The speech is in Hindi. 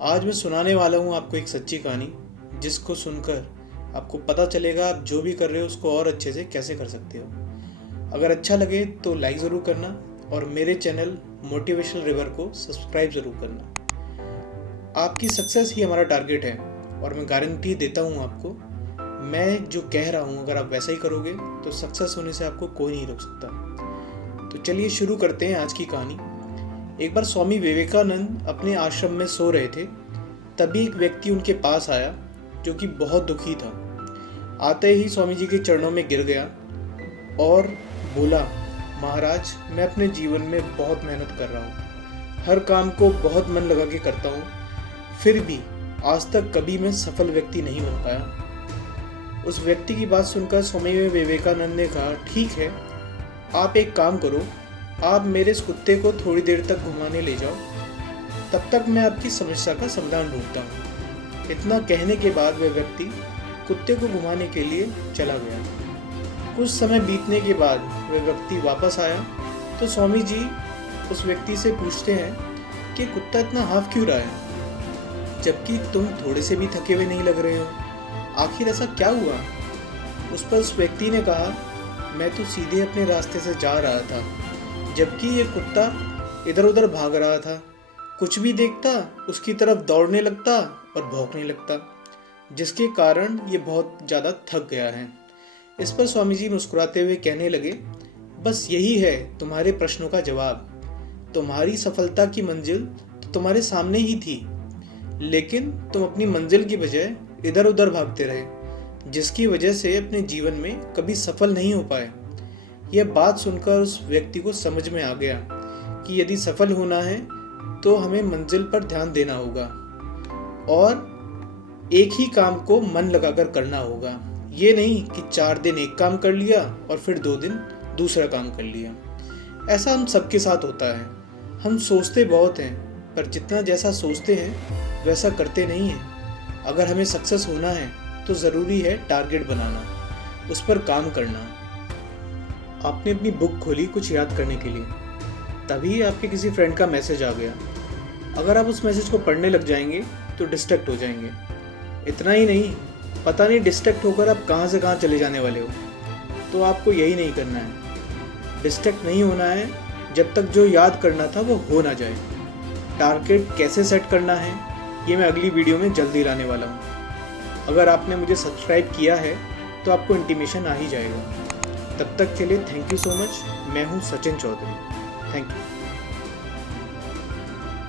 आज मैं सुनाने वाला हूँ आपको एक सच्ची कहानी, जिसको सुनकर आपको पता चलेगा आप जो भी कर रहे हो उसको और अच्छे से कैसे कर सकते हो। अगर अच्छा लगे तो लाइक ज़रूर करना और मेरे चैनल मोटिवेशनल रिवर को सब्सक्राइब ज़रूर करना। आपकी सक्सेस ही हमारा टारगेट है और मैं गारंटी देता हूँ आपको, मैं जो कह रहा हूँ अगर आप वैसा ही करोगे तो सक्सेस होने से आपको कोई नहीं रोक सकता। तो चलिए शुरू करते हैं आज की कहानी। एक बार स्वामी विवेकानंद अपने आश्रम में सो रहे थे, तभी एक व्यक्ति उनके पास आया जो कि बहुत दुखी था। आते ही स्वामी जी के चरणों में गिर गया और बोला, महाराज, मैं अपने जीवन में बहुत मेहनत कर रहा हूँ, हर काम को बहुत मन लगा के करता हूँ, फिर भी आज तक कभी मैं सफल व्यक्ति नहीं बन पाया। उस व्यक्ति की बात सुनकर स्वामी विवेकानंद ने कहा, ठीक है, आप एक काम करो, आप मेरे इस कुत्ते को थोड़ी देर तक घुमाने ले जाओ, तब तक मैं आपकी समस्या का समाधान ढूंढता हूँ। इतना कहने के बाद वह व्यक्ति कुत्ते को घुमाने के लिए चला गया। कुछ समय बीतने के बाद वह व्यक्ति वापस आया तो स्वामी जी उस व्यक्ति से पूछते हैं कि कुत्ता इतना हाफ क्यों रहा है, जबकि तुम थोड़े से भी थके हुए नहीं लग रहे हो, आखिर ऐसा क्या हुआ। उस पर उस व्यक्ति ने कहा, मैं तो सीधे अपने रास्ते से जा रहा था, जबकि ये कुत्ता इधर उधर भाग रहा था, कुछ भी देखता उसकी तरफ दौड़ने लगता और भौंकने लगता, जिसके कारण ये बहुत ज़्यादा थक गया है। इस पर स्वामी जी मुस्कुराते हुए कहने लगे, बस यही है तुम्हारे प्रश्नों का जवाब। तुम्हारी सफलता की मंजिल तो तुम्हारे सामने ही थी, लेकिन तुम अपनी मंजिल की बजाय इधर उधर भागते रहे, जिसकी वजह से अपने जीवन में कभी सफल नहीं हो पाए। यह बात सुनकर उस व्यक्ति को समझ में आ गया कि यदि सफल होना है तो हमें मंजिल पर ध्यान देना होगा और एक ही काम को मन लगाकर करना होगा। ये नहीं कि 4 दिन एक काम कर लिया और फिर 2 दिन दूसरा काम कर लिया। ऐसा हम सबके साथ होता है। हम सोचते बहुत हैं, पर जितना जैसा सोचते हैं वैसा करते नहीं हैं। अगर हमें सक्सेस होना है तो ज़रूरी है टारगेट बनाना, उस पर काम करना। आपने अपनी बुक खोली कुछ याद करने के लिए, तभी आपके किसी फ्रेंड का मैसेज आ गया। अगर आप उस मैसेज को पढ़ने लग जाएंगे तो डिस्ट्रैक्ट हो जाएंगे। इतना ही नहीं, पता नहीं डिस्ट्रैक्ट होकर आप कहाँ से कहाँ चले जाने वाले हो। तो आपको यही नहीं करना है, डिस्ट्रैक्ट नहीं होना है जब तक जो याद करना था वो हो ना जाए। टारगेट कैसे सेट करना है ये मैं अगली वीडियो में जल्दी लाने वाला हूँ। अगर आपने मुझे सब्सक्राइब किया है तो आपको इंटीमेशन आ ही जाएगा। तब तक के लिए थैंक यू सो मच। मैं हूँ सचिन चौधरी। Thank you.